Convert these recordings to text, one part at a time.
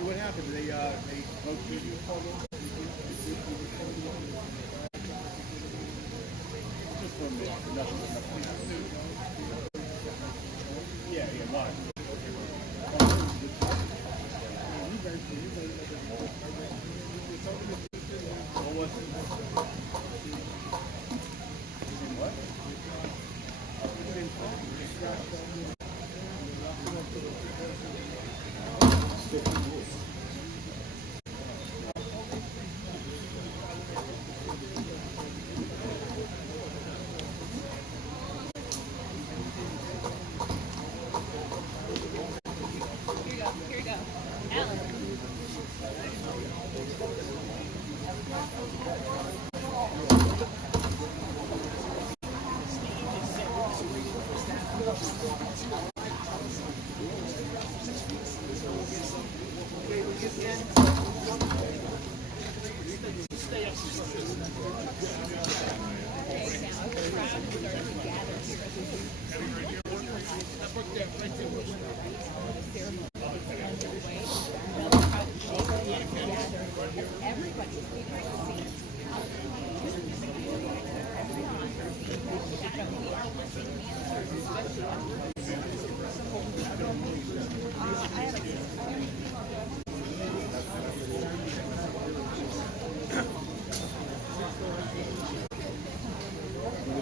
What happened? They broke through you? Just for a minute. Nothing. Yeah, live. What was it? What? Here you go. Alan.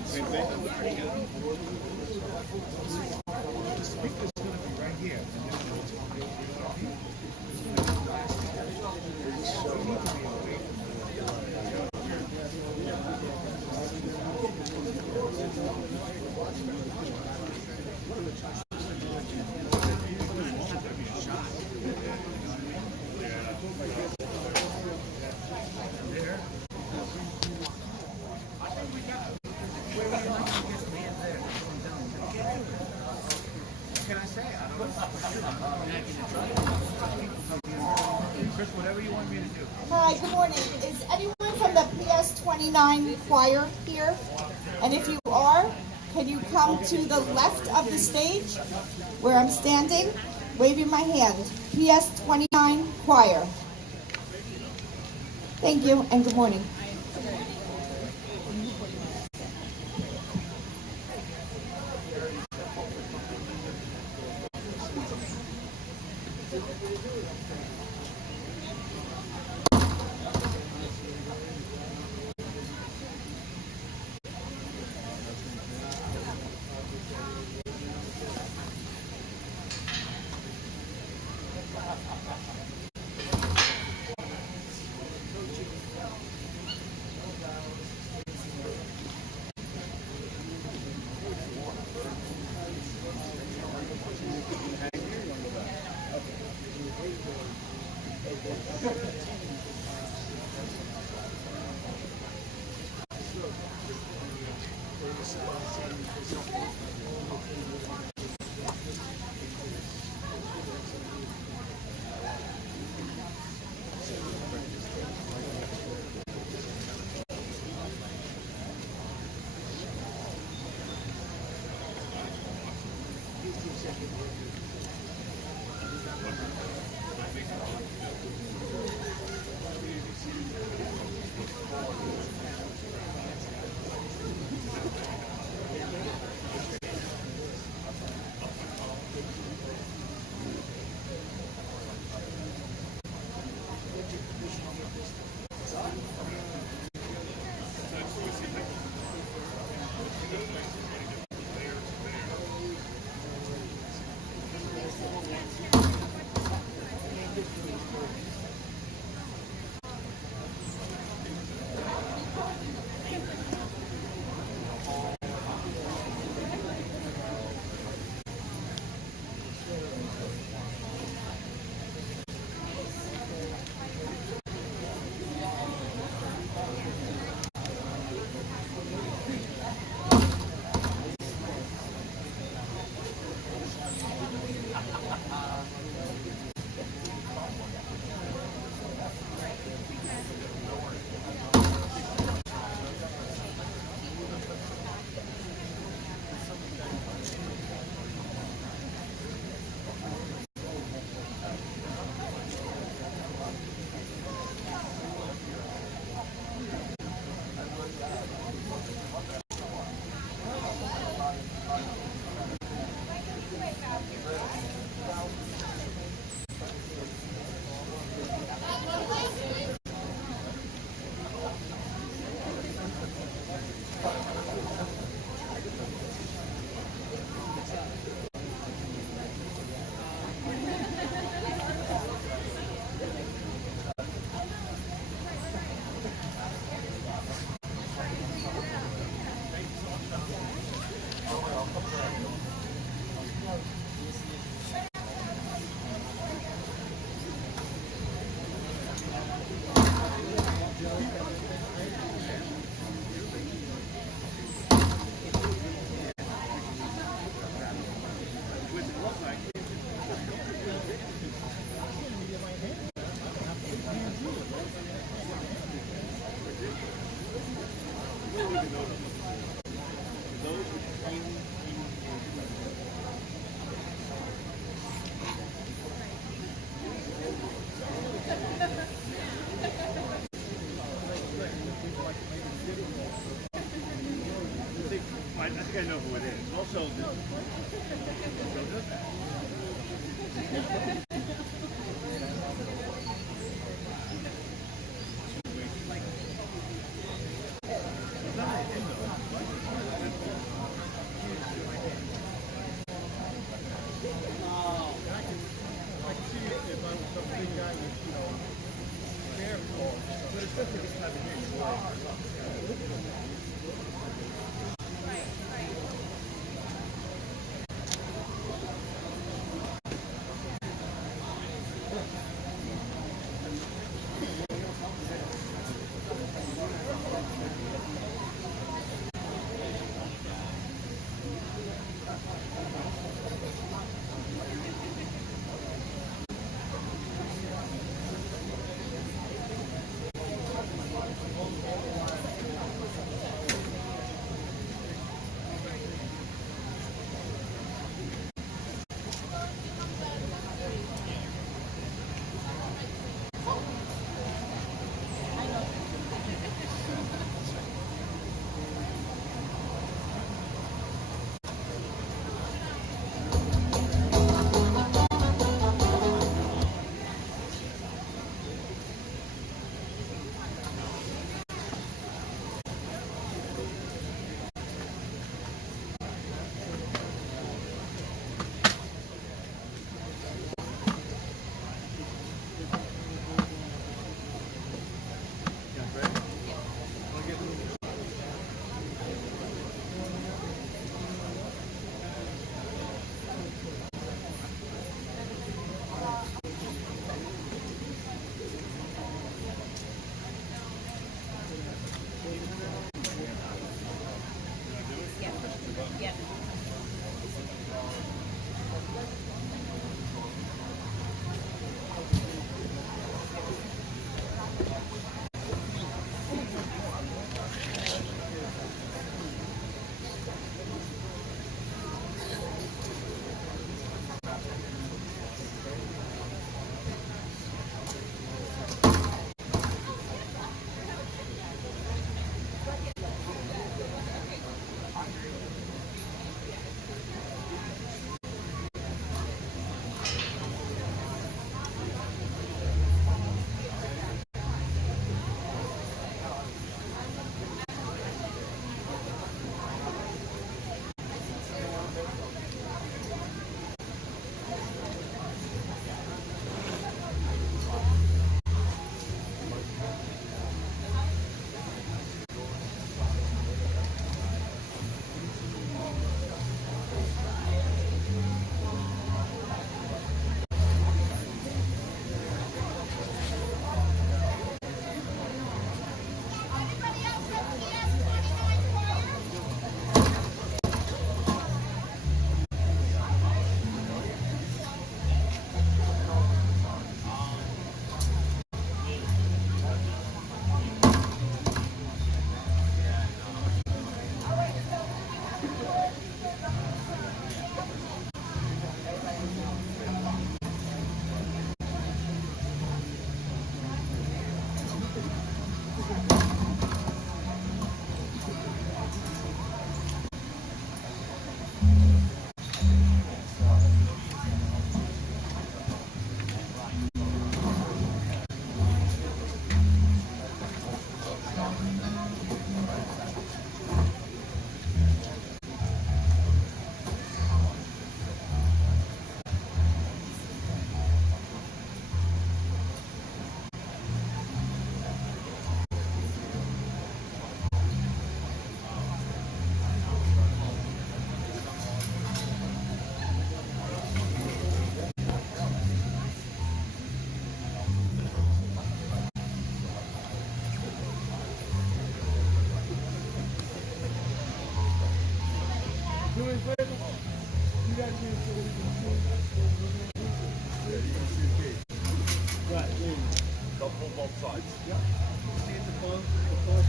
Same thing? The speaker's going to be right here. Chris, whatever you want me to do. Hi, good morning. Is anyone from the PS29 choir here? And if you are, can you come to the left of the stage where I'm standing, waving my hand? PS29 choir. Thank you and good morning. Those with tiny, I think I know who it is. Also, both sides. see at the bump, the bump,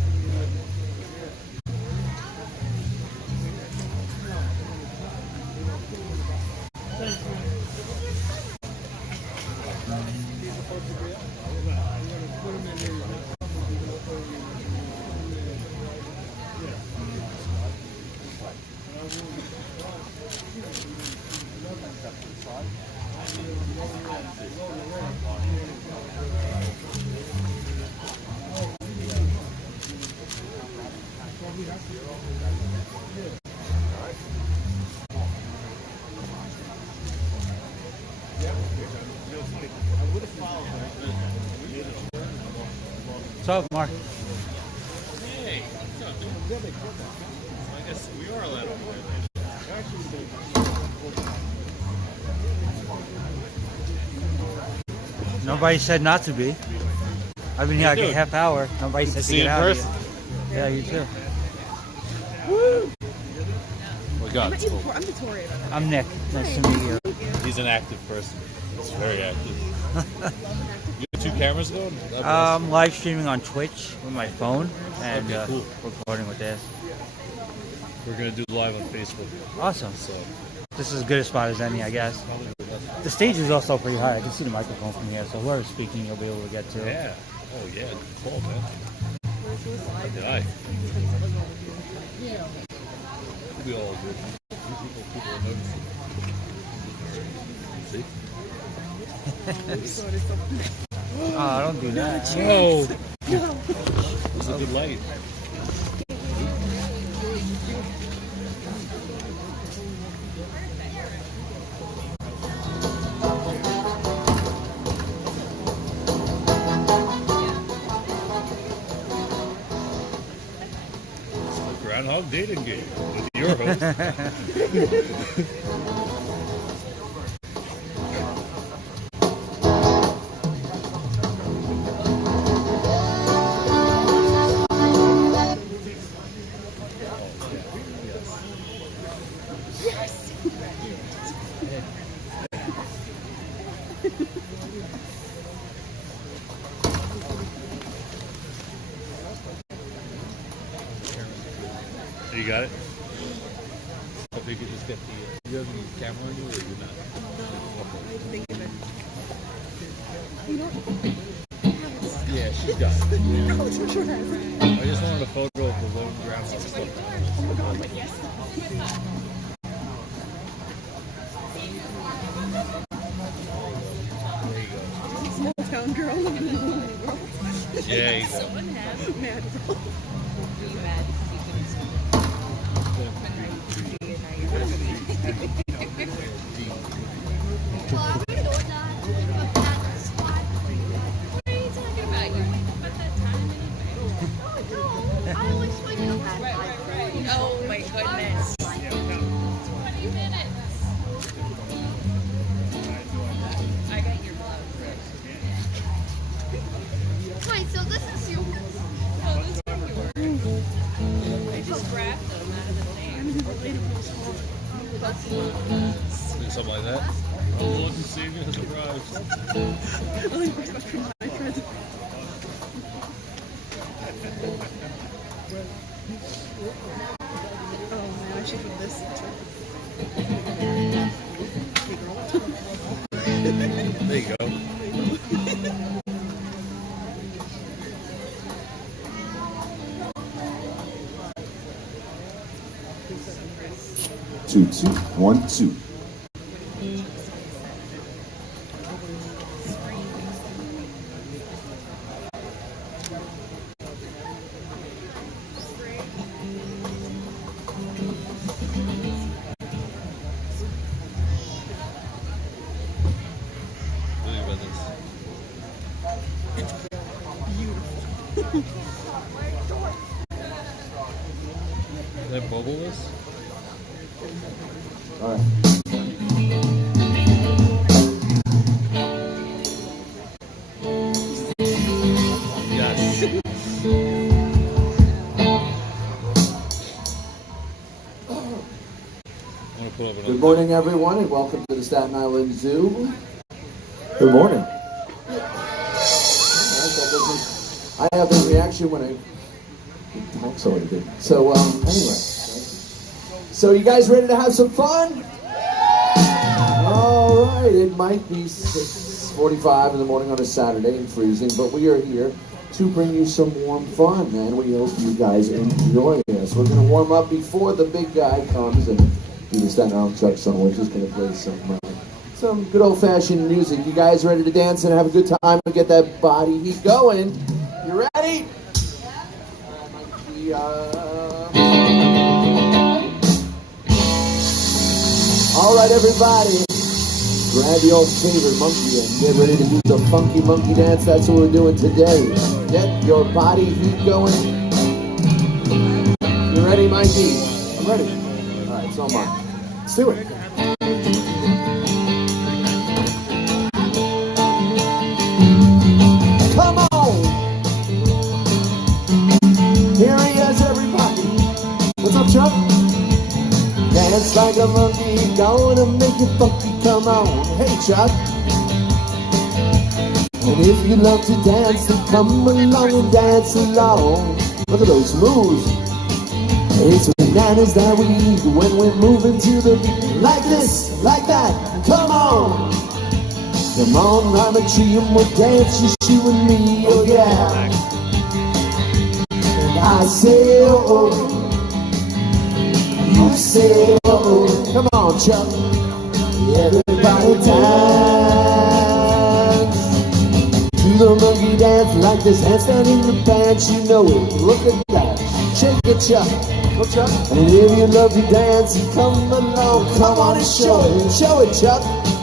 What's up, Mark? Hey, what's up, dude? I guess we are allowed over there. Nobody said not to be. I've been here like a half hour. Nobody said to get out of here. Yeah, you too. Oh God, I'm Victoria. I'm Nick. Nice to meet you. he's an active person. He's very active. You have two cameras going? Live streaming on Twitch with my phone and Okay, cool. recording with this. We're gonna do live on Facebook. Awesome. So This is as good a spot as any, I guess. The stage is also pretty high. I can see the microphone from here, so whoever's speaking, you'll be able to get to. yeah. Oh yeah. Good call, man. How did I? We'll be all good. People are noticing. See? Oh, don't do that. Whoa! It's a good light. It's the groundhog dating game with your host. You got it? If you could just get the. You have any camera on you or you're not? Yeah, she's got it. I just wanted a photo of the lone groundhog stuff. There you go. Small town girl in the world. Yeah, you go. Mad. Oh my goodness. 20 minutes. I got your gloves. Wait, so this is yours? No, those are yours. I just grabbed them out of the thing. Something like that. Oh, look and see has arrived. Oh man, I should put this. There you go. Two, 1, 2. Really about this. Is that bubbleless? All right. Yes. Good morning, everyone, and welcome to the Staten Island Zoo. Good morning. I have a reaction when I talk so I did. So, anyway. So, you guys ready to have some fun? All right. It might be 6:45 in the morning on a Saturday and freezing, but we are here to bring you some warm fun, man. We hope you guys enjoy this. We're going to warm up before the big guy comes and do the Staten Island Truck Song, which is going to play some good old-fashioned music. You guys ready to dance and have a good time and get that body heat going? You ready? Yeah. All right, everybody. Grab your favorite monkey and get ready to do the funky monkey dance. That's what we're doing today. Get your body heat going. You ready, Mikey? I'm ready. All right, so am I. Let's do it. Come on. Here he is, everybody. What's up, Chuck? Dance like a monkey, gonna make it funky, come on. Hey, Chuck. And if you love to dance, then come along and dance along. Look at those moves. It's bananas that we eat when we're moving to the beat. Like this, like that, come on. Come on, I'm a tree and we'll dance, just you and me, oh yeah. And I say, oh, oh. You say, oh, come on, Chuck. Everybody dance. Do the monkey dance like this, handstand in your pants, you know it. Look at that. Shake it, Chuck. Go, Chuck. And if you love to dance, come along, come on and show it. Show it, Chuck.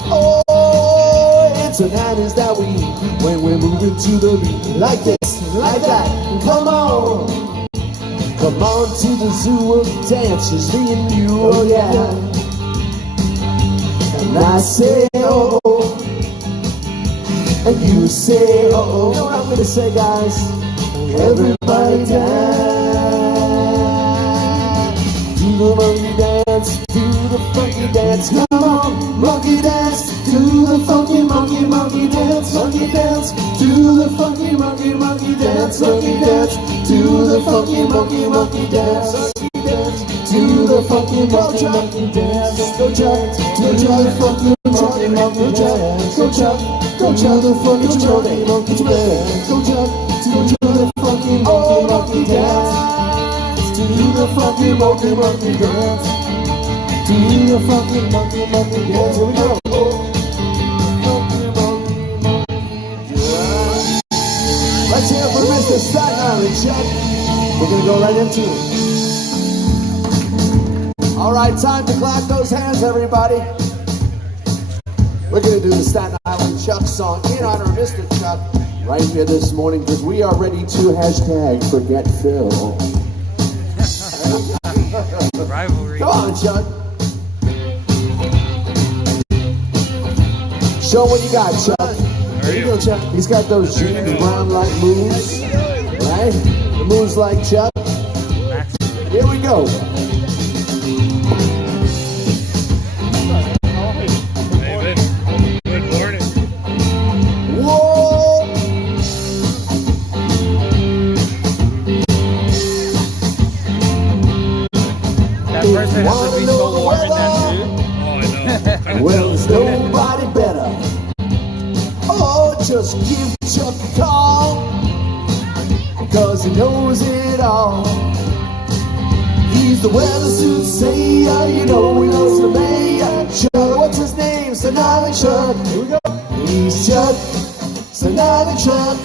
Oh, it's bananas that we eat when we're moving to the beat. Like this, like that. Come on. Come on to the zoo of dances, me and you, oh yeah. And I say, oh, oh. And you say, oh, oh. You know what I'm gonna say, guys? Everybody dance. Do the monkey dance, do the funky dance. Come on, monkey dance. Do the funky monkey dance. Monkey dance. Do the funky monkey dance. Monkey dance. Do the funky monkey dance. Monkey dance. Do the funky monkey dance. Go Chuck. Do the funky monkey dance. Go Chuck. Go Chuck. The funky monkey dance. Go Chuck. Do the funky monkey dance. Do the funky monkey dance. Do the funky monkey dance. Here we go. Let's hear it for Mr. Staten Island, Chuck. We're gonna go right into it. All right, time to clap those hands, everybody. We're gonna do the Staten Island Chuck song in honor of Mr. Chuck right here this morning because we are ready to hashtag forget Phil. Rivalry. Come on, Chuck. Show what you got, Chuck. There you go, Chuck. He's got those James Brown-like moves, right? The moves like Chuck. Here we go. Good morning. Whoa! That person has to be so warm in that suit. Oh, I know. Well, there's nobody better. Oh, just give Chuck a call, 'cause he knows it all. He's the weather soothsayer, you know he knows the mayor. Chuck, what's his name? Staten Island Chuck. Here we go. He's Chuck, Staten Island Chuck.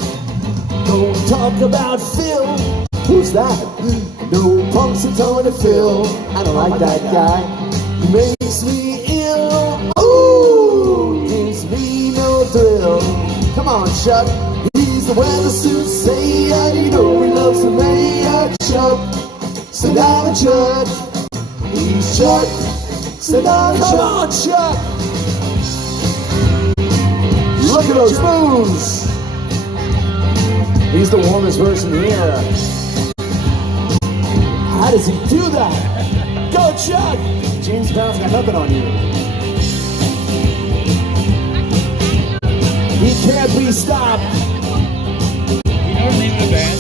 Don't talk about Phil. Who's that? No punks are telling to Phil. I don't like that guy. He makes me ill. Ooh, gives me no thrill. Come on, Chuck. He's the weather soothsayer. You know he loves the mayor. Chuck, Staten Island Chuck. He's Chuck, Staten Island Chuck. Come on, Chuck. Look at those moves. He's the warmest person here. How does he do that? Go, Chuck. James Brown's got nothing on you. He can't be stopped. You know the name of the band?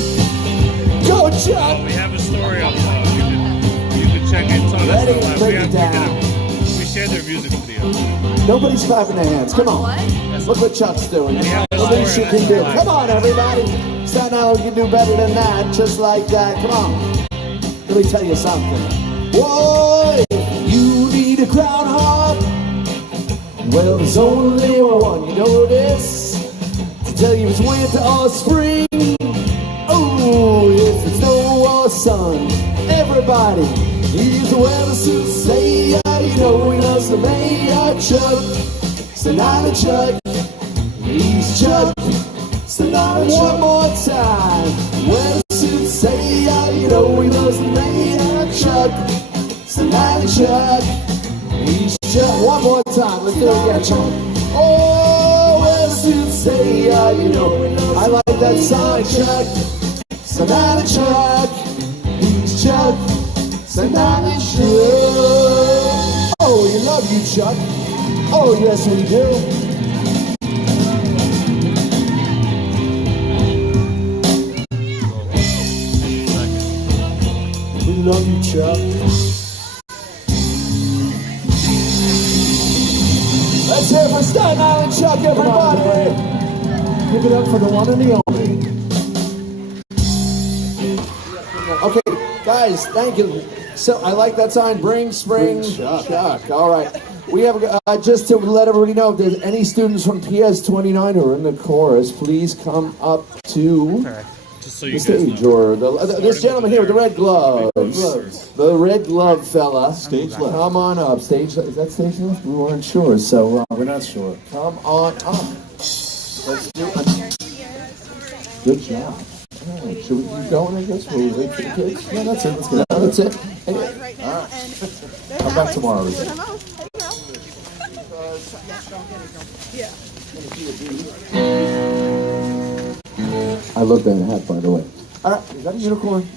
Go, Chuck. We have a story up. You can check it. It's on us Ready? online. Break it down. We shared their music video. Nobody's clapping their hands. Come on. Look what Chuck's doing. Nobody should can do. Come on, everybody. Staten Island can do better than that. Just like that. Come on. Let me tell you something. Boy, you need a groundhog. Well, there's only one. You know this. To tell you it's winter or spring. Oh, if it's snow or sun. Everybody, he's the weather soothsayer. you know he loves the mayor. Chuck, Staten Island Chuck, he's Chuck. Staten Island Chuck. One more time. Wear a suit, say you know he loves the mayor. Chuck, Staten Island Chuck, he's Chuck. One more time, let's do it again, Chuck. Oh, wear a suit, say you know I like that song, Chuck. Staten Island Chuck, he's Chuck. Staten Island Chuck. Oh, we love you, Chuck. Oh, yes, we do. We love you, Chuck. Let's hear it for Staten Island Chuck, everybody. Give it up for the one and the only. Okay, guys, thank you. So I like that sign. Bring spring Chuck. All right. We have just to let everybody know, if there's any students from PS29 who are in the chorus, please come up to Just so the you guys stage, know. or this gentleman here with the red gloves, the red glove fella. Stage left. Come on up. Stage left. Is that stage left? We weren't sure, so We're not sure. come on up. Let's do it. Good job. All right, should we keep going, I guess? Will we wait for the kids? No, that's it. Let's get out. That's it. Hey, Right now, and they're come back Alex. tomorrow. Put him out. Yeah. I love that hat, by the way. All right, is that a unicorn?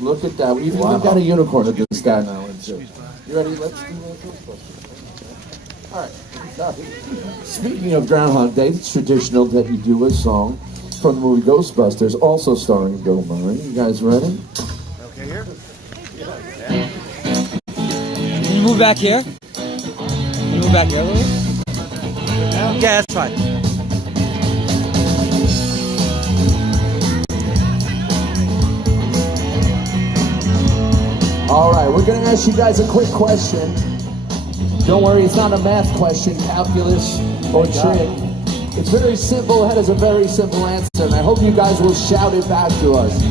Look at that. We've even got a unicorn at the Staten Island Zoo. You ready? Let's do that. All right. Speaking of Groundhog Day, it's traditional that you do a song from the movie Ghostbusters, also starring Bill Murray. You guys ready? Okay, here. Can you move back here? Can you move back here a little bit? Yeah, that's fine. All right, we're going to ask you guys a quick question. Don't worry, it's not a math question, calculus, or trick. It's very simple. It has a very simple answer, and I hope you guys will shout it back to us.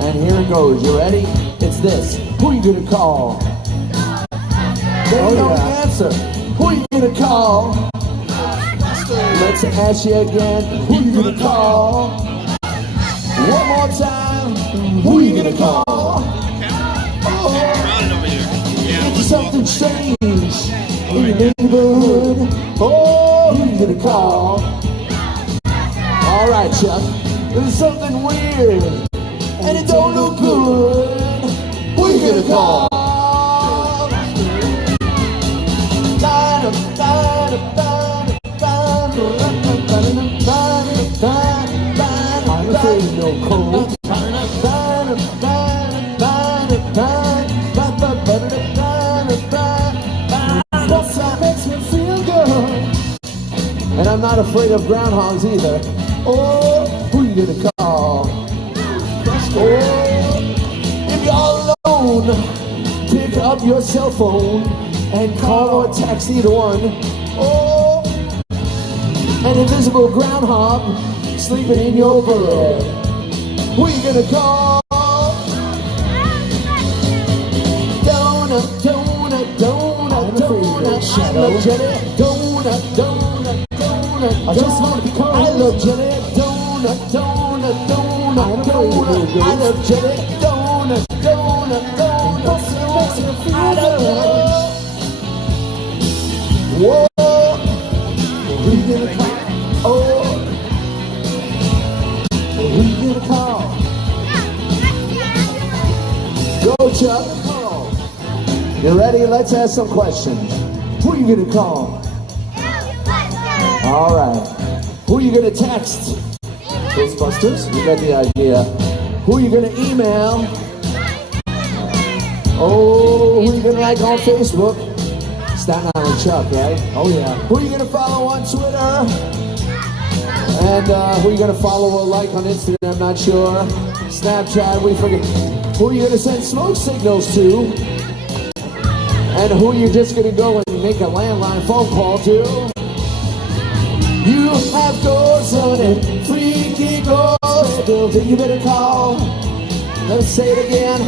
And here it goes. You ready? It's this. Who are you going to call? There you go, the answer. Who are you going to call? Let's ask you again. Who are you going to call? One more time. Who are you going to call? Oh, something strange in your neighborhood. Oh, who you gonna call? All right, Chuck. There's something weird, and it don't look good. Who you gonna call? I'm afraid of no cold. Makes me feel good. And I'm not afraid of groundhogs either. Oh, who you gonna call? Oh, if you're all alone, pick up your cell phone and call or text either one. Oh, an invisible groundhog sleeping in your bed. Who you gonna call? Donut, donut, donut, donut. I love Jenny. Donut, donut, donut. I just want to be called. I love Jenny. Donut, donut, donut, donut. I love Jenny. Donut, donut, donut. It makes me feel good. Whoa, who you gonna call? Oh, who you gonna call? Go, Chuck. You ready? Let's ask some questions. Who are you gonna call? All right. Who are you gonna text? Ghostbusters? You got the idea. Who are you gonna email? Oh, who are you gonna like on Facebook? Staten Island Chuck, right? Oh yeah. Who are you gonna follow on Twitter? And who are you gonna follow or like on Instagram? Not sure. Snapchat, we forget. Who are you gonna send smoke signals to? And who you're just gonna go and make a landline phone call to? You have doors on it, freaky ghost building. You better call. Let's say it again.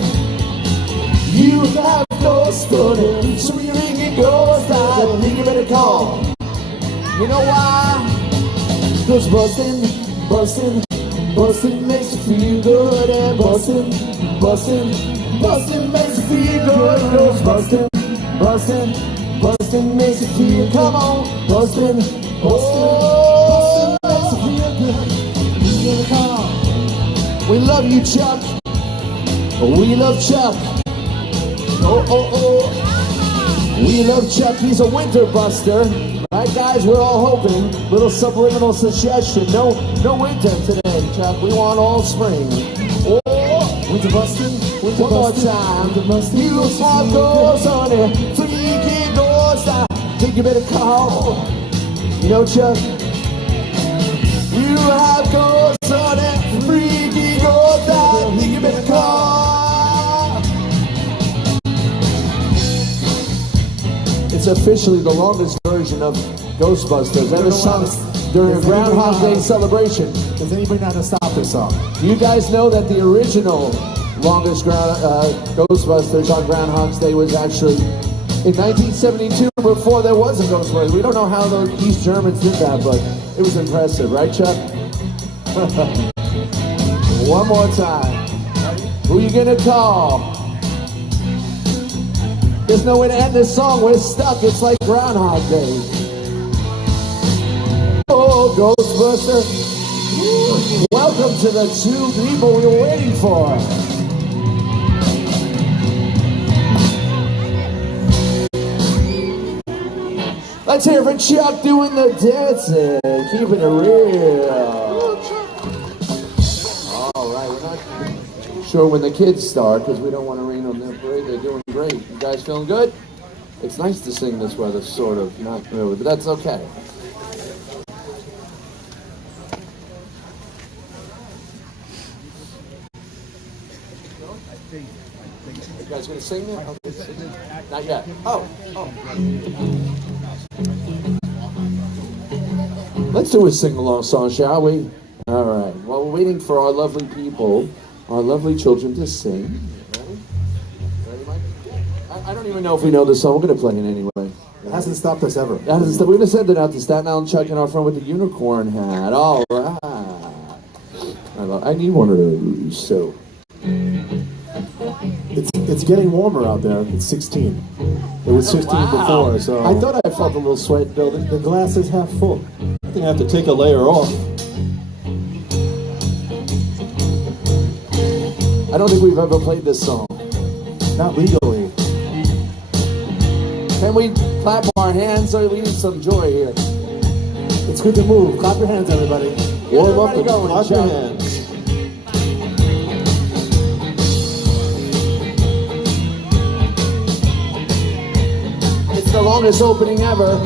You have doors on it, so you're ringing ghost. goes bustin', bustin', bustin' makes you feel good. And bustin', bustin', bustin' makes you feel good. It goes bustin', bustin', bustin' makes you feel. Come on, bustin', bustin', bustin' makes you feel good. Come on. We love you, Chuck. We love Chuck. Oh, oh, oh. We love Chuck. He's a winter buster. Right, guys? We're all hoping. Little subliminal suggestion. No winter today, Chuck. We want all spring. Oh, winter busting. One more time. You smart goes on it. Freaky goes. I think you better call. You know, Chuck. You have goes on it. Freaky goes. I think you better call. It's officially the longest version of Ghostbusters ever sung during a Groundhog Day celebration. Does anybody know how to stop this song? Do you guys know that the original longest Ghostbusters on Groundhog's Day was actually in 1972, before there was a Ghostbusters? We don't know how the East Germans did that, but it was impressive, right, Chuck? One more time. Who you gonna call? There's no way to end this song. We're stuck. It's like Groundhog Day. Oh, Ghostbuster. Welcome to the two people we were waiting for. Let's hear for Chuck doing the dancing. Keeping it real. All right, we're not sure when the kids start because we don't want to rain on their parade. They're doing great. You guys feeling good? It's nice to sing this weather, sort of. Not really, but that's okay. You guys gonna sing it? Not yet. Oh. Let's do a sing-along song, shall we? All right. While we're waiting for our lovely people, our lovely children to sing. Ready? Ready, Mike? I don't even know if we know this song. We're gonna play it anyway. It hasn't stopped us ever. We're gonna send it out to Staten Island Chuck and our friend with the unicorn hat. All right. I need one of those. So. It's getting warmer out there. It's 16. It was 15 before, so... I thought I felt a little sweat building. The glass is half full. I think I have to take a layer off. I don't think we've ever played this song. Not legally. Can we clap our hands or we need some joy here? It's good to move. Clap your hands, everybody. Warm up and going, clap your Chuck. hands. It's the longest opening ever.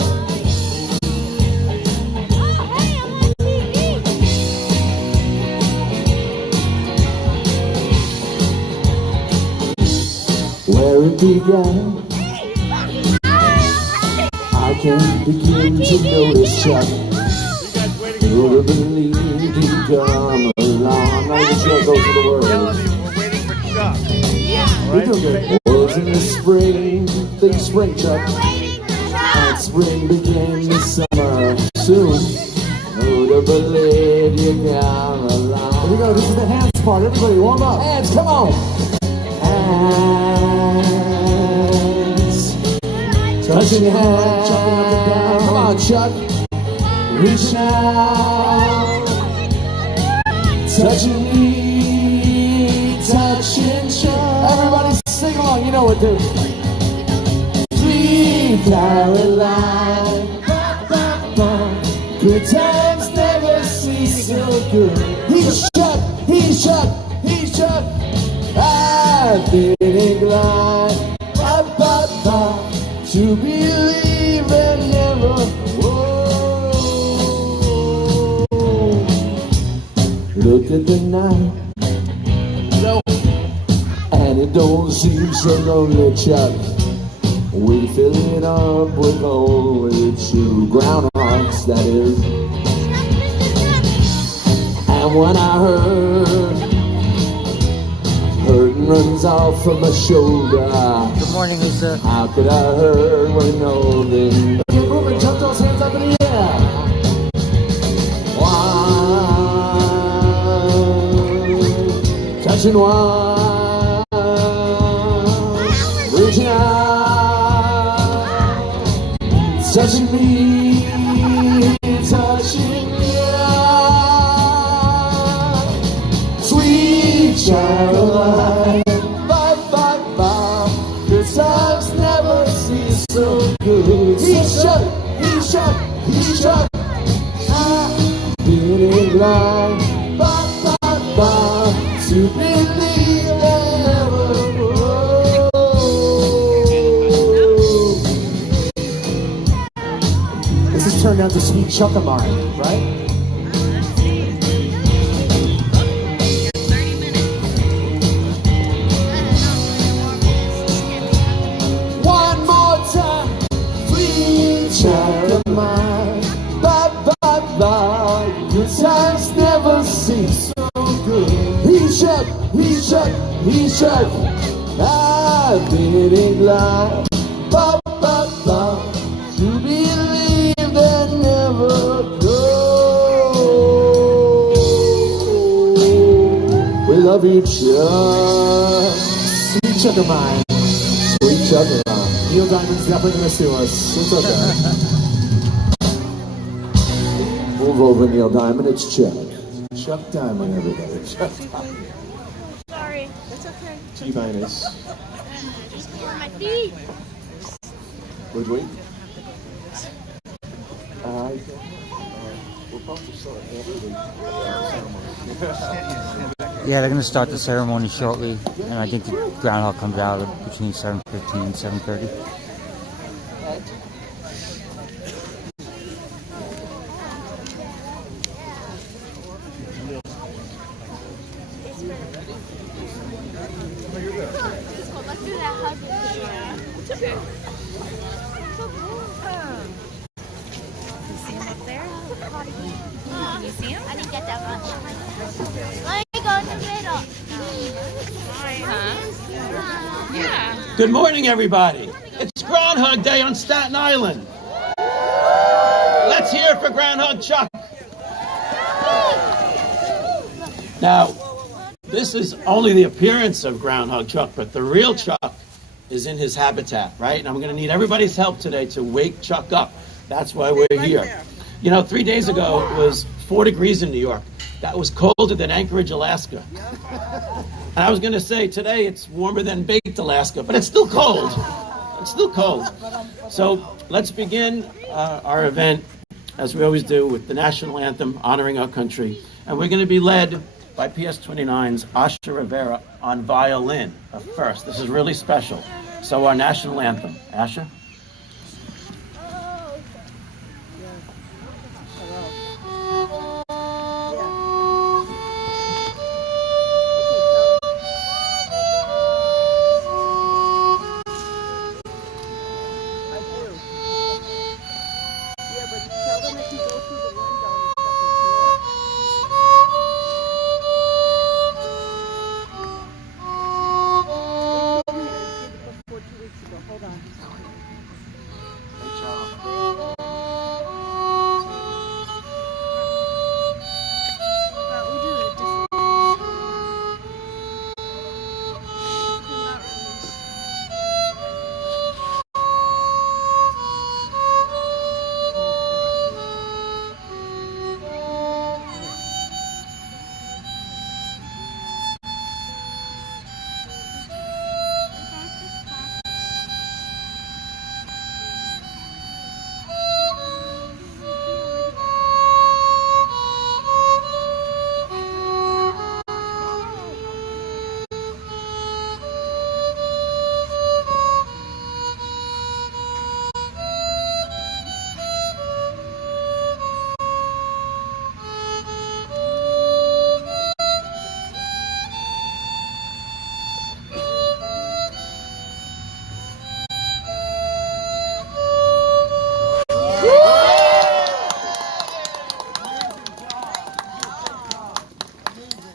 Where it began, I can't begin to notice, Chuck. Who would believe he'd come along? I'm not even sure it goes with the words. We're waiting for Chuck. We're doing good. Was in the spring, think spring, Chuck. And spring began the summer soon. Who'd have believed you'd come along? Here we go. This is the hands part. Everybody, warm up. Hands, come on. Hands. Touching hands. Jumping up and down. Come on, Chuck. Reach out. Touching me. Touching Chuck. Everybody sing along. You know what to do. Sweet Caroline. Good times never cease so good. He's Chuck. He's Chuck. He's Chuck. I've been inclined to believe and never. Whoa. Look at the night, and it don't seem so lonely, Chuck. We fill it up with only two groundhogs, that is. And when I heard hurting runs off from my shoulder. Good morning, Lisa. How could I hurt when all this? Get moving, jump those hands up in the air. One stretching wide, reaching out, touching me, touching you. Sweet child of mine, bye, bye, bye. Good times never seem so good. He shut, he shut, he shut. I've been inclined, bye, bye, bye, to believe that never grows. This has turned out to Sweet Chuck of Mine, right? One more time, sweet child of mine, bye, bye, bye. Good times never seem so good. He shut, he shut, he shut. I've been inclined, bye, bye, bye, to believe that never goes. We love you, Chuck. Sweet Chuck of Mine. Sweet Chuck of mine. Neil Diamond's definitely gonna sue us. It's okay. Move over, Neil Diamond. It's Chuck. Chuck Diamond, everybody. Chuck Diamond. Sorry. That's okay. T-minus. My feet. Would we? We'll probably start Yeah, they're going to start the ceremony shortly, and I think the groundhog comes out between 7:15 and 7:30. Let's do that hug. It's okay. You see him up there? You see him? I didn't get that much. Let me go in the middle. Yeah. Good morning, everybody. It's Groundhog Day on Staten Island. Let's hear it for Groundhog Chuck. Now, this is only the appearance of Groundhog Chuck, but the real Chuck is in his habitat, right? And I'm going to need everybody's help today to wake Chuck up. That's why we're here. You know, 3 days ago, it was 4 degrees in New York. That was colder than Anchorage, Alaska. And I was going to say today it's warmer than baked Alaska, but it's still cold. It's still cold. So let's begin our event, as we always do, with the national anthem honoring our country. And we're going to be led by PS29's Asha Rivera on violin first. This is really special. So our national anthem. Asha?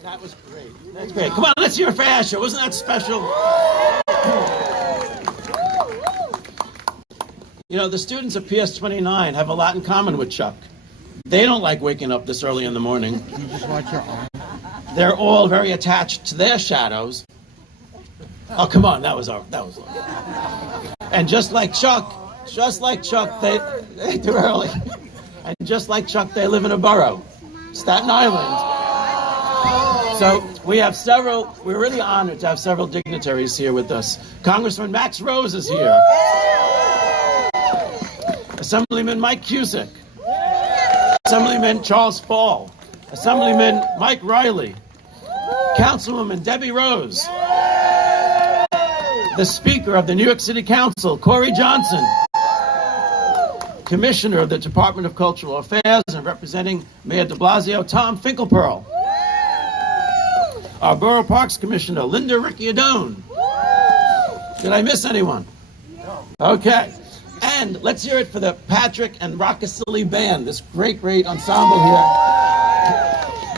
That was great. That's great. Come on, let's hear it for Asher. Wasn't that special? You know, the students of PS29 have a lot in common with Chuck. They don't like waking up this early in the morning. Can you just watch your arm? They're all very attached to their shadows. Oh, come on, that was. And just like Chuck, they too early. And just like Chuck, they live in a borough, Staten Island. So we're really honored to have several dignitaries here with us. Congressman Max Rose is here. Assemblyman Mike Cusick. Assemblyman Charles Fall. Assemblyman Mike Riley. Councilwoman Debbie Rose. The Speaker of the New York City Council, Corey Johnson. Commissioner of the Department of Cultural Affairs and representing Mayor de Blasio, Tom Finkelpearl. Our Borough Parks Commissioner, Linda Ricciardone. Did I miss anyone? Okay. And let's hear it for the Patrick and Rockasili Band, this great ensemble here.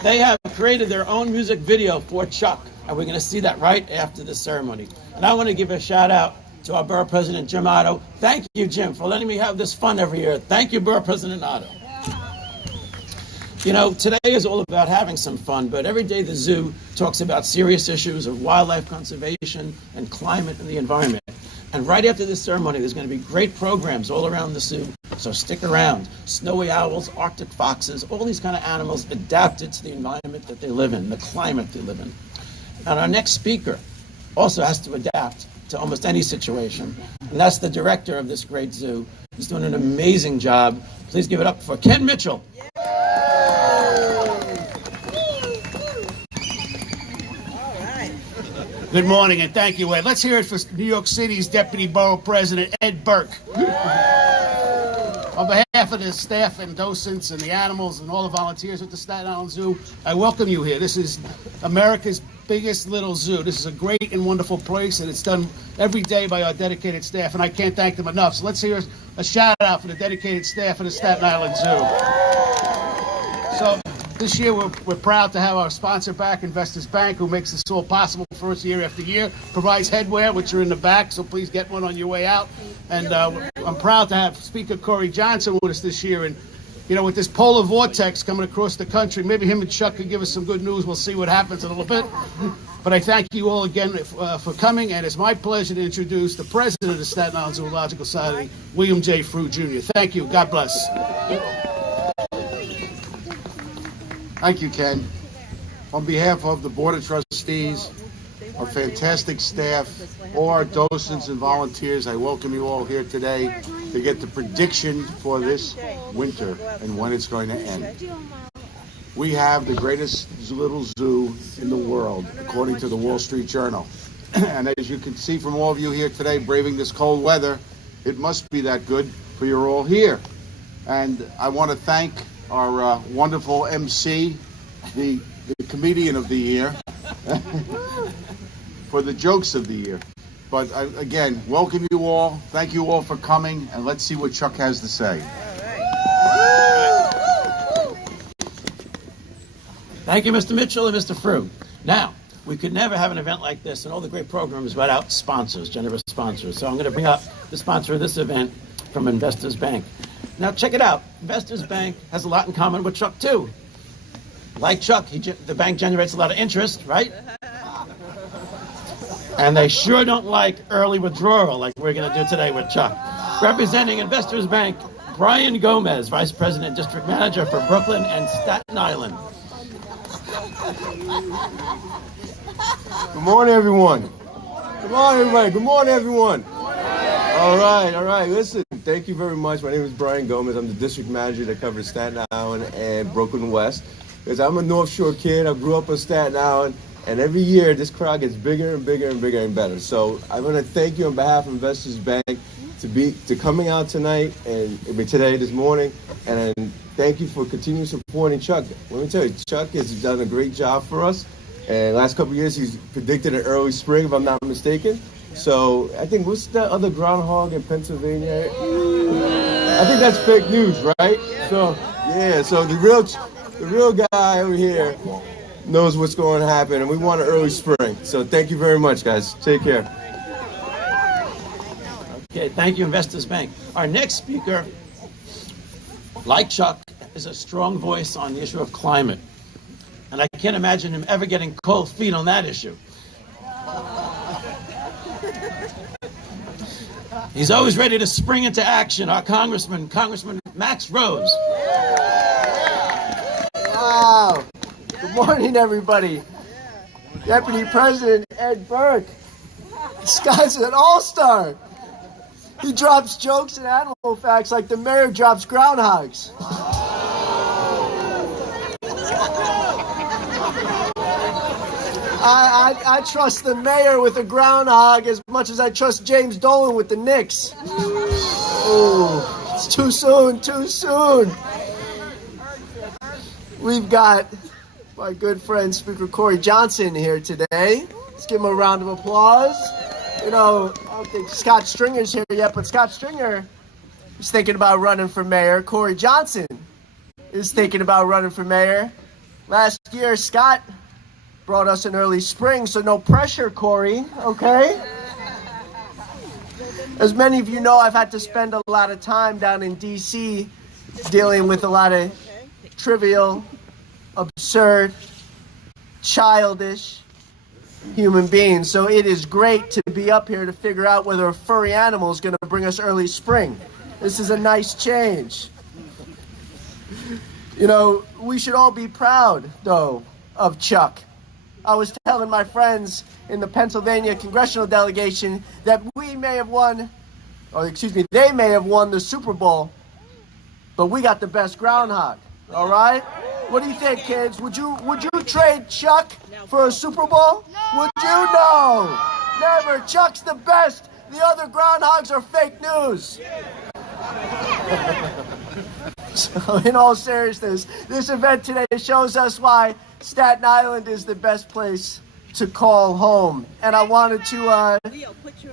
They have created their own music video for Chuck, and we're going to see that right after the ceremony. And I want to give a shout out to our Borough President, Jim Otto. Thank you, Jim, for letting me have this fun every year. Thank you, Borough President Otto. You know, today is all about having some fun, but every day the zoo talks about serious issues of wildlife conservation and climate and the environment. And right after this ceremony, there's going to be great programs all around the zoo, so stick around. Snowy owls, Arctic foxes, all these kind of animals adapted to the environment that they live in, the climate they live in. And our next speaker also has to adapt to almost any situation. And that's the director of this great zoo. He's doing an amazing job. Please give it up for Ken Mitchell. Good morning and thank you, Ed. Let's hear it for New York City's Deputy Borough President, Ed Burke. On behalf of the staff and docents and the animals and all the volunteers at the Staten Island Zoo, I welcome you here. This is America's biggest little zoo. This is a great and wonderful place, and it's done every day by our dedicated staff, and I can't thank them enough. So let's hear a shout out for the dedicated staff of the Staten Island Zoo. So this year we're proud to have our sponsor back, Investors Bank, who makes this all possible for us year after year, provides headwear, which are in the back, so please get one on your way out. And I'm proud to have Speaker Corey Johnson with us this year. And, you know, with this polar vortex coming across the country, maybe him and Chuck could give us some good news. We'll see what happens in a little bit. But I thank you all again for coming, and it's my pleasure to introduce the president of the Staten Island Zoological Society, William J. Frew, Jr. Thank you. God bless. Thank you, Ken. On behalf of the Board of Trustees, our fantastic staff, all our docents and volunteers, I welcome you all here today to get the prediction for this winter and when it's going to end. We have the greatest little zoo in the world, according to the Wall Street Journal. And as you can see from all of you here today, braving this cold weather, it must be that good for you're all here. And I want to thank our wonderful MC, the comedian of the year, for the jokes of the year. But again, welcome you all. Thank you all for coming, and let's see what Chuck has to say. Thank you, Mr. Mitchell and Mr. Frew. Now, we could never have an event like this and all the great programs without sponsors, generous sponsors. So I'm going to bring up the sponsor of this event from Investors Bank. Now, check it out. Investors Bank has a lot in common with Chuck, too. Like Chuck, the bank generates a lot of interest, right? And they sure don't like early withdrawal like we're going to do today with Chuck. Representing Investors Bank, Brian Gomez, Vice President, District Manager for Brooklyn and Staten Island. Good morning, everyone. Come on, everybody. Good morning, everyone. All right. Listen, thank you very much. My name is Brian Gomez. I'm the district manager that covers Staten Island and Brooklyn West. Because I'm a North Shore kid. I grew up on Staten Island. And every year, this crowd gets bigger and bigger and bigger and better. So I want to thank you on behalf of Investors Bank to coming out tonight and today, this morning. And thank you for continuing supporting Chuck. Let me tell you, Chuck has done a great job for us. And last couple of years, he's predicted an early spring, if I'm not mistaken. So I think, what's that other groundhog in Pennsylvania? I think that's fake news, right? So the real guy over here knows what's going to happen, and we want an early spring. So thank you very much, guys. Take care. Okay, thank you, Investors Bank. Our next speaker, like Chuck, is a strong voice on the issue of climate. And I can't imagine him ever getting cold feet on that issue. He's always ready to spring into action. Our Congressman Max Rose. Wow. Good morning, everybody. Deputy President Ed Burke. This guy's an all-star. He drops jokes and animal facts like the mayor drops groundhogs. I trust the mayor with a groundhog as much as I trust James Dolan with the Knicks. Ooh, it's too soon, too soon. We've got my good friend Speaker Corey Johnson here today. Let's give him a round of applause. You know, I don't think Scott Stringer's here yet, but Scott Stringer is thinking about running for mayor. Corey Johnson is thinking about running for mayor. Last year, Scott brought us an early spring, so no pressure, Corey, okay? As many of you know, I've had to spend a lot of time down in D.C. dealing with a lot of trivial, absurd, childish human beings. So it is great to be up here to figure out whether a furry animal is going to bring us early spring. This is a nice change. You know, we should all be proud, though, of Chuck. I was telling my friends in the Pennsylvania congressional delegation that we may have won, or excuse me, they may have won the Super Bowl, but we got the best groundhog. All right? What do you think, kids? Would you trade Chuck for a Super Bowl? Would you? No. Never. Chuck's the best. The other groundhogs are fake news. So in all seriousness, this event today shows us why Staten Island is the best place to call home. And I wanted to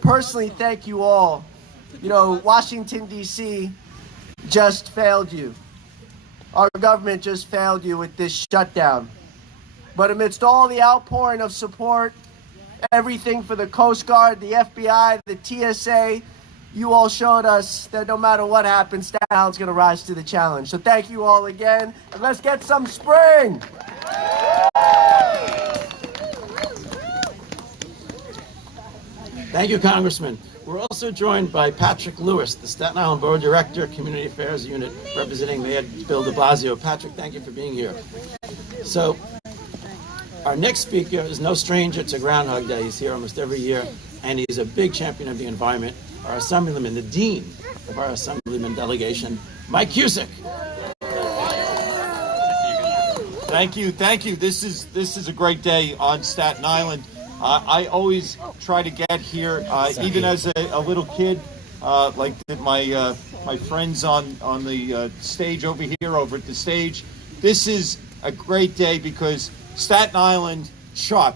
personally thank you all. You know, Washington, D.C. just failed you. Our government just failed you with this shutdown. But amidst all the outpouring of support, everything for the Coast Guard, the FBI, the TSA, you all showed us that no matter what happens, Staten Island's going to rise to the challenge. So thank you all again, and let's get some spring! Thank you, Congressman. We're also joined by Patrick Lewis, the Staten Island Borough Director, Community Affairs Unit, representing Mayor Bill de Blasio. Patrick, thank you for being here. So, our next speaker is no stranger to Groundhog Day. He's here almost every year, and he's a big champion of the environment. Our Assemblyman, the Dean of our Assemblyman delegation, Mike Cusick. Thank you. This is a great day on Staten Island. I always try to get here, even as a little kid, like my friends on the stage over here, over at the stage. This is a great day because Staten Island Chuck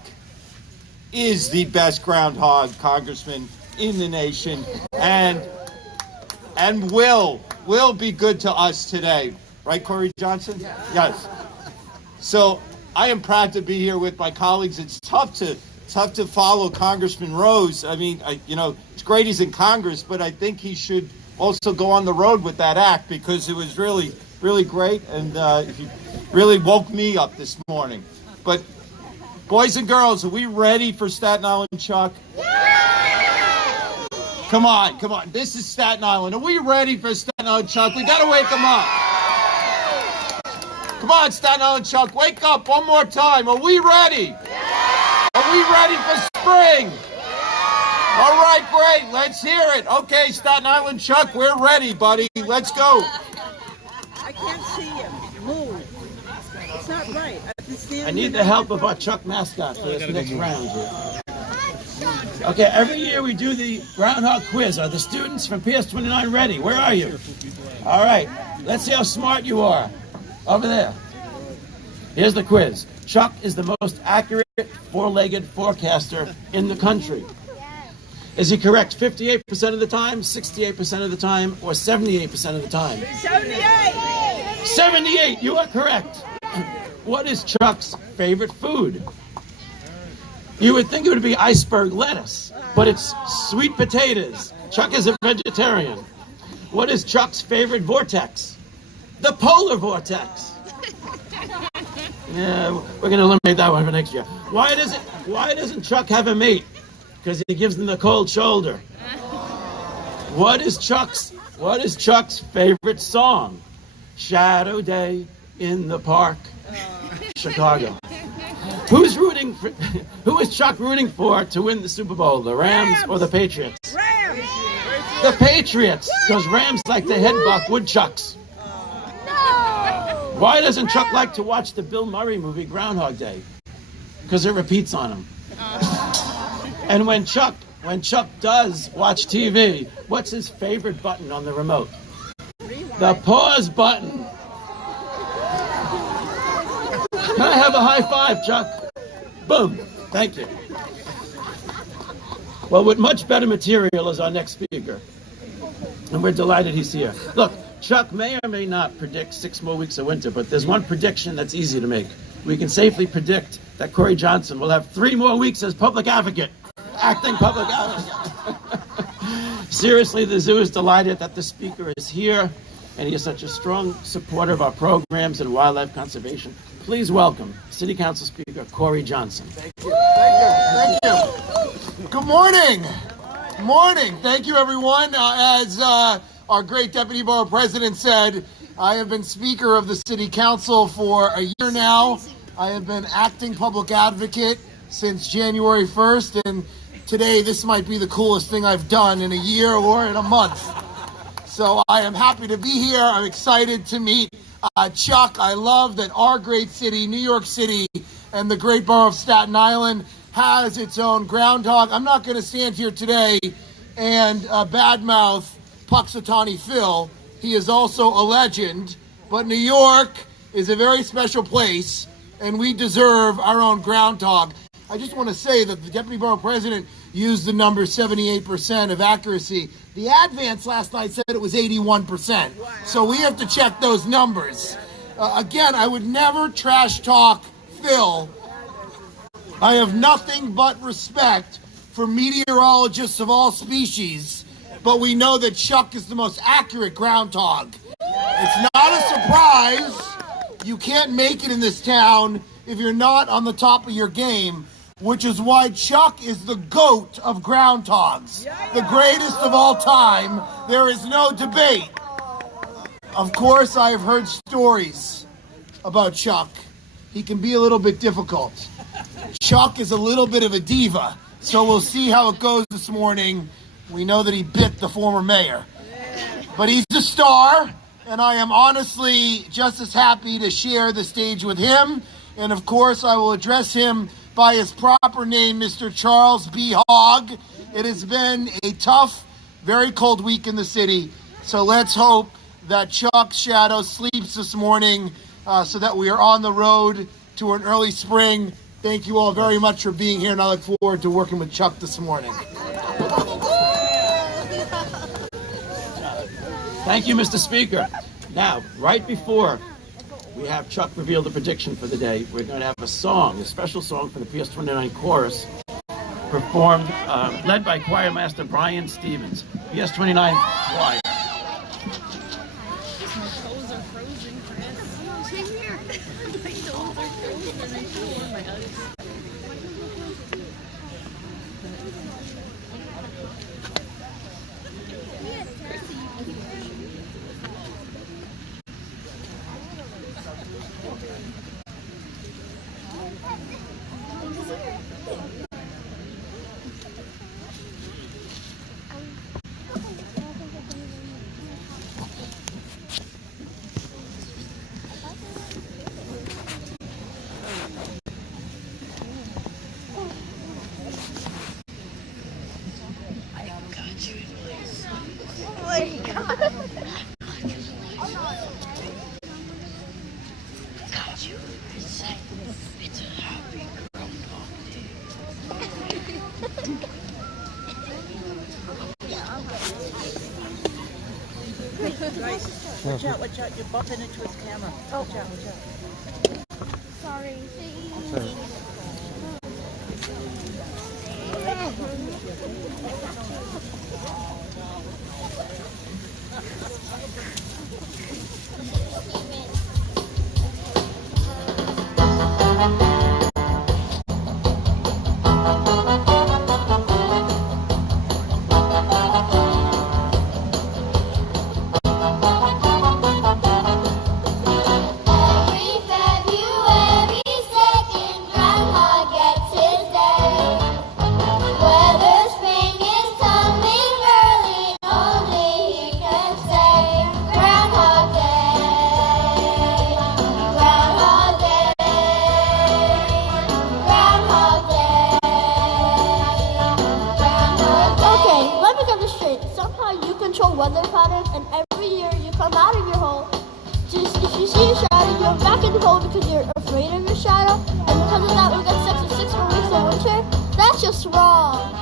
is the best groundhog, Congressman, in the nation, and will be good to us today. Right, Corey Johnson? Yes. So I am proud to be here with my colleagues. It's tough to follow Congressman Rose. I mean, it's great he's in Congress, but I think he should also go on the road with that act because it was really, really great, and he really woke me up this morning. But boys and girls, are we ready for Staten Island Chuck? Come on. This is Staten Island. Are we ready for Staten Island Chuck? We got to wake them up. Come on, Staten Island Chuck, wake up one more time. Are we ready? Are we ready for spring? All right, great. Let's hear it. Okay, Staten Island Chuck, we're ready, buddy. Let's go. I can't see him. Move. It's not right. I need the help of our Chuck mascot for this next round here. Okay, every year we do the Groundhog Quiz. Are the students from PS29 ready? Where are you? All right, let's see how smart you are. Over there. Here's the quiz. Chuck is the most accurate four-legged forecaster in the country. Is he correct 58% of the time, 68% of the time, or 78% of the time? 78! 78, you are correct. What is Chuck's favorite food? You would think it would be iceberg lettuce, but it's sweet potatoes. Chuck is a vegetarian. What is Chuck's favorite vortex? The polar vortex. Yeah, we're gonna eliminate that one for next year. Why doesn't Chuck have a mate? Because he gives them the cold shoulder. What is Chuck's favorite song? Shadow Day in the Park, Chicago. Who is Chuck rooting for to win the Super Bowl? The Rams or the Patriots? Rams! The Patriots, because Rams like to headbutt woodchucks. Why doesn't Chuck like to watch the Bill Murray movie Groundhog Day? Because it repeats on him. And when Chuck does watch TV, what's his favorite button on the remote? The pause button. Can I have a high five, Chuck? Boom. Thank you. Well, with much better material is our next speaker. And we're delighted he's here. Look, Chuck may or may not predict 6 more weeks of winter, but there's one prediction that's easy to make. We can safely predict that Corey Johnson will have 3 more weeks as public advocate, acting public advocate. Seriously, the zoo is delighted that the speaker is here, and he is such a strong supporter of our programs and wildlife conservation. Please welcome City Council Speaker Corey Johnson. Thank you. Thank you. Thank you. Good morning. Good morning. Thank you, everyone. As our great Deputy Borough President said, I have been Speaker of the City Council for a year now. I have been acting public advocate since January 1st, and today this might be the coolest thing I've done in a year or in a month. So I am happy to be here. I'm excited to meet Chuck. I love that our great city, New York City, and the great borough of Staten Island has its own groundhog. I'm not going to stand here today and badmouth Puxatawny Phil. He is also a legend, but New York is a very special place, and we deserve our own groundhog. I just want to say that the Deputy Borough President used the number 78% of accuracy. The Advance last night said it was 81%. Wow. So we have to check those numbers. Again, I would never trash talk Phil. I have nothing but respect for meteorologists of all species, but we know that Chuck is the most accurate groundhog. It's not a surprise. You can't make it in this town if you're not on the top of your game, which is why Chuck is the GOAT of groundhogs, the greatest of all time. There is no debate. Of course, I have heard stories about Chuck. He can be a little bit difficult. Chuck is a little bit of a diva, so we'll see how it goes this morning. We know that he bit the former mayor. But he's a star, and I am honestly just as happy to share the stage with him. And of course, I will address him by his proper name, Mr. Charles B. Hogg. It has been a tough, very cold week in the city, so let's hope that Chuck's shadow sleeps this morning so that we are on the road to an early spring. Thank you all very much for being here, and I look forward to working with Chuck this morning. Thank you, Mr. Speaker. Now, right before we have Chuck reveal the prediction for the day, we're going to have a song, a special song for the PS29 chorus, performed, led by Choir Master Brian Stevens. PS29 Choir. Watch out, you're bumping into his camera. Watch out. Sorry. weather pattern, and every year you come out of your hole. Just if you see your shadow, you go back in the hole because you're afraid of your shadow, and because of that we got stuck to 6 more weeks of winter. That's just wrong.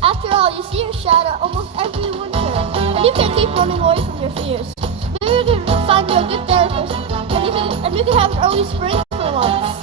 After all, you see your shadow almost every winter, and you can't keep running away from your fears. Maybe we can find you a good therapist, and you can have an early spring for once.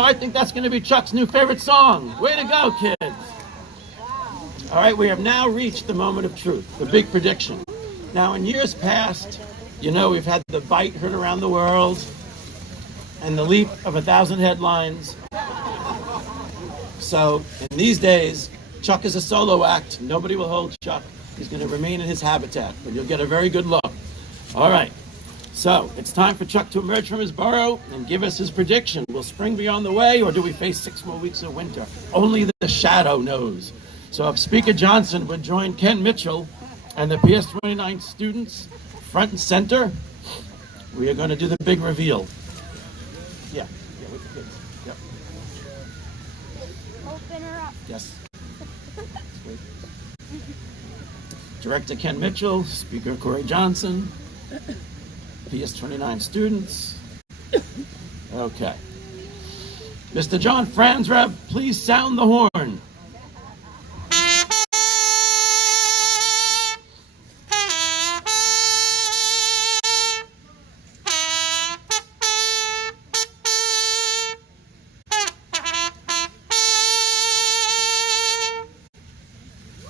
I think that's going to be Chuck's new favorite song. Way to go, kids. All right, we have now reached the moment of truth, the big prediction. Now, in years past, you know, we've had the bite heard around the world and the leap of 1,000 headlines. So, in these days, Chuck is a solo act. Nobody will hold Chuck. He's going to remain in his habitat, but you'll get a very good look. All right. So, it's time for Chuck to emerge from his burrow and give us his prediction. Will spring be on the way, or do we face 6 more weeks of winter? Only the shadow knows. So if Speaker Johnson would join Ken Mitchell and the PS29 students front and center, we are going to do the big reveal. Yeah, with the kids. Yep. Open her up. Yes. Director Ken Mitchell, Speaker Corey Johnson, PS29 students. Okay. Mr. John Franzrev, please sound the horn.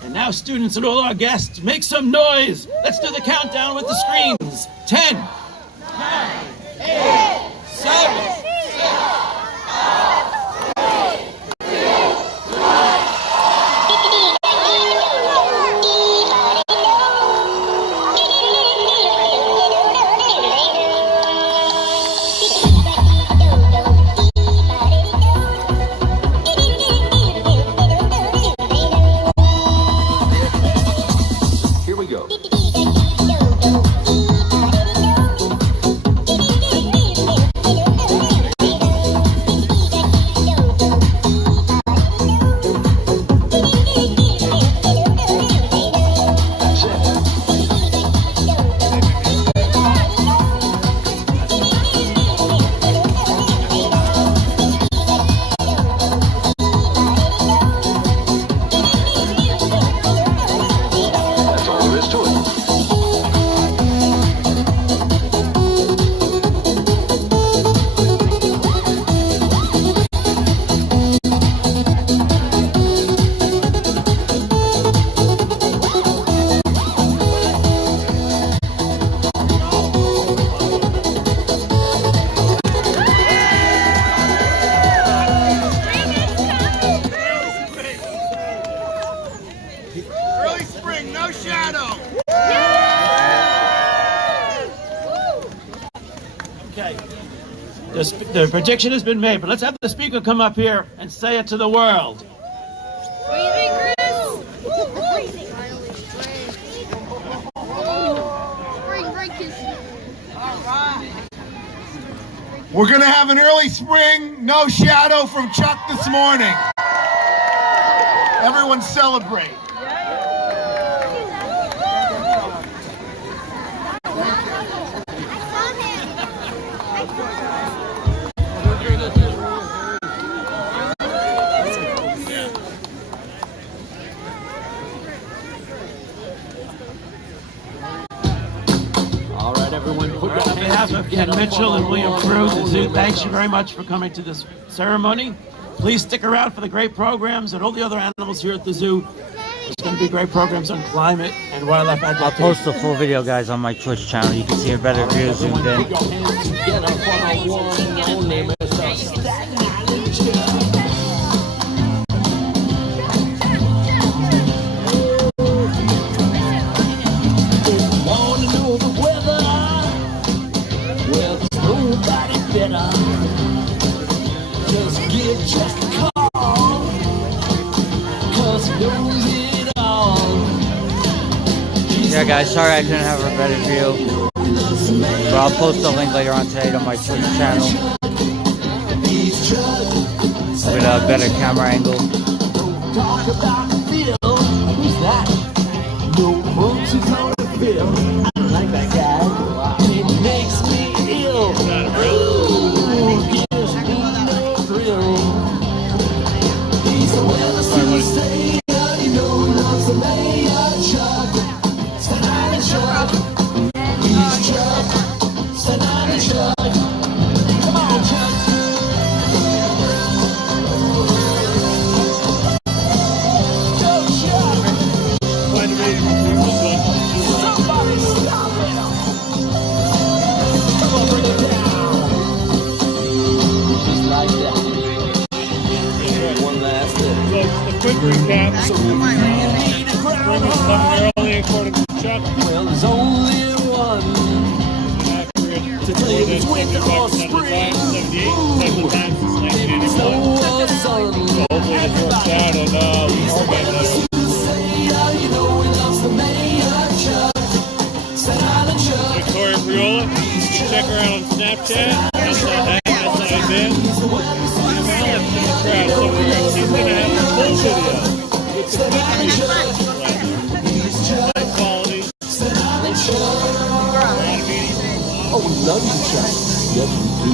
And now, students and all our guests, make some noise. Let's do the countdown with the screens. 10, 9, 8, 7, 6, 5, 4, 3, 2, 1. Here we go. That's all there is to it. Early spring, no shadow. Okay. The prediction has been made, but let's have the speaker come up here and say it to the world. What do you think, Chris? Spring break is. All right. We're going to have an early spring, no shadow from Chuck this morning. Everyone celebrate. All right, everyone, put your On behalf of Ken Mitchell and William Crew, the zoo, thanks you very much for coming to this ceremony. Please stick around for the great programs and all the other animals here at the zoo. There's going to be great programs on climate and wildlife adaptation. I'll post the full video, guys, on my Twitch channel. You can see a better view zoomed in. Yeah, guys, sorry I couldn't have a better view, but I'll post the link later on today to my Twitch channel with a better camera angle. Who's that? No bumps is on the bill. I don't like that guy. It makes me ill. Ooh, gives me no thrill. He's a well-known sailor, you know he loves the mayor Chuck. Staten Island Chuck. He's Chuck. Staten Island Chuck. Come on, Chuck. Somebody stop it! Come on, bring it down! Just like that. One last thing. So, a quick recap. Spring is coming early according to Chuck. Well, there's only one. To play this winter or spring. 78 times since 1981. So hopefully this works out and we'll get there. Victoria Priola, you can check her out on Snapchat. That's S-I-M. In the crowd somewhere. She's going to have a full video with the good music. High quality. Oh, we love you, Chuck. Yes, we do.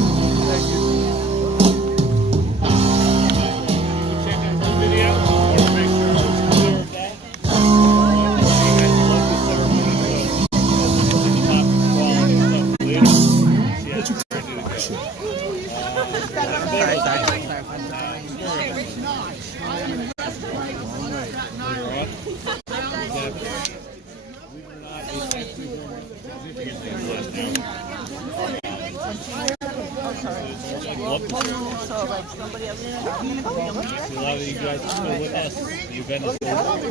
Check out the video. I want to make sure it's clear of that. You guys love the ceremony, so top quality stuff later. Yeah, it's ready to So like somebody else. a lot of you guys are still with us. The event is over.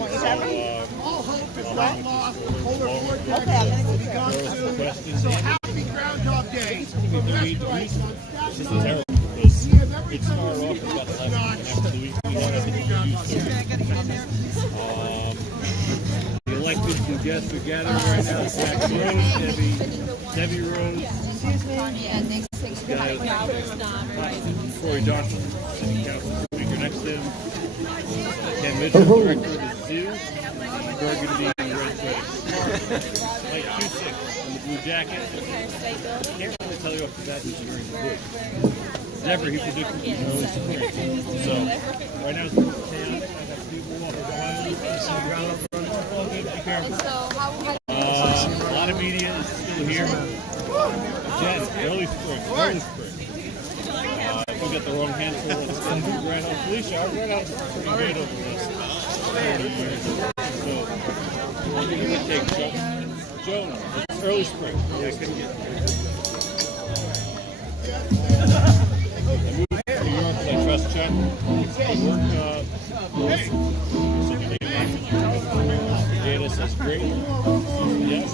So, Happy Groundhog Day. this is terrible because it started off at about 11 after the week. We had the elected two guests are gathering right now. Zach Rose, Debbie Rose. Corey Johnson, City Council Speaker next to him. Ken Mitchell, Director of the Zoo. And Burgundy in the red dress. Like Cusick in the blue jacket. I can't really tell you off the bat who's wearing the blue. Never, he predicted he's always spring. So, right now it's a little chaotic. I got people walking behind me. Some ground up running. All good, be careful. A lot of media is still here. Jen, early spring. We got the wrong handful of the groundhog. Felicia, our groundhog's pretty great over the last 30 years. So, what do you take, Joe? Joan, it's early spring. Yeah, I couldn't get there. I moved to New York, I trust Chuck. I work, so you need that. Data says great. Yes.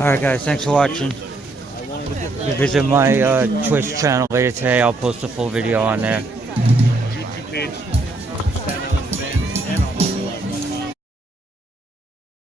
Alright, guys, thanks for watching. If you visit my Twitch channel later today, I'll post a full video on there. YouTube page.